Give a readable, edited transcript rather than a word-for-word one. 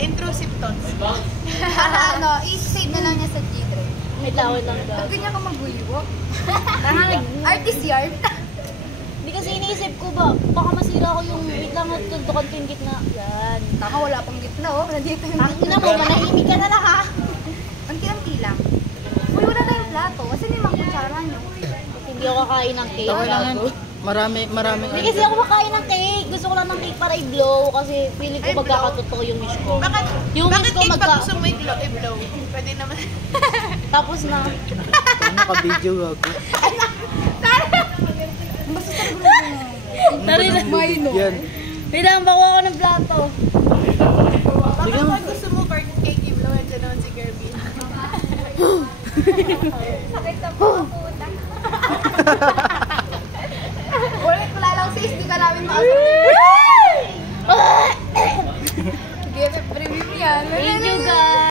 Intrusive thoughts. I-save na lang niya sa G-Drive. May tawad lang ba? Pag ganyan ka mag-buliwok. Artist yarn. Hindi kasi iniisip ko ba, baka masira ko yung wait lang at tuntukan ko yung gitna. Yan. Taka, wala pang gitna oh. Nandito yung Ang ina mo, manahimik ka na lang ha. Unti-unti lang. Uy, wala na yung plato. Kasi may mga kutsara nyo. Hindi ako kakain ng cake. Okay lang yan. Marami. Hindi kasi ako makain ng cake. Gusto ko lang ng cake para i-blow kasi feeling ko magkakatotoo yung wish ko. Bakit? Yung Bakit wish ko cake pag gusto mo i-blow? Pwede naman. Tapos na. Kung naka-video ako. Basta sa grupo nyo. Narinig. Yan. Pinang bako ako ng plato. Bakit pag gusto mo cake i-blow, dyan naman si Kirby. Sakit sa mga puta. Ulit, wala lang sis. Di ka namin makasabay. Sige, preview yan.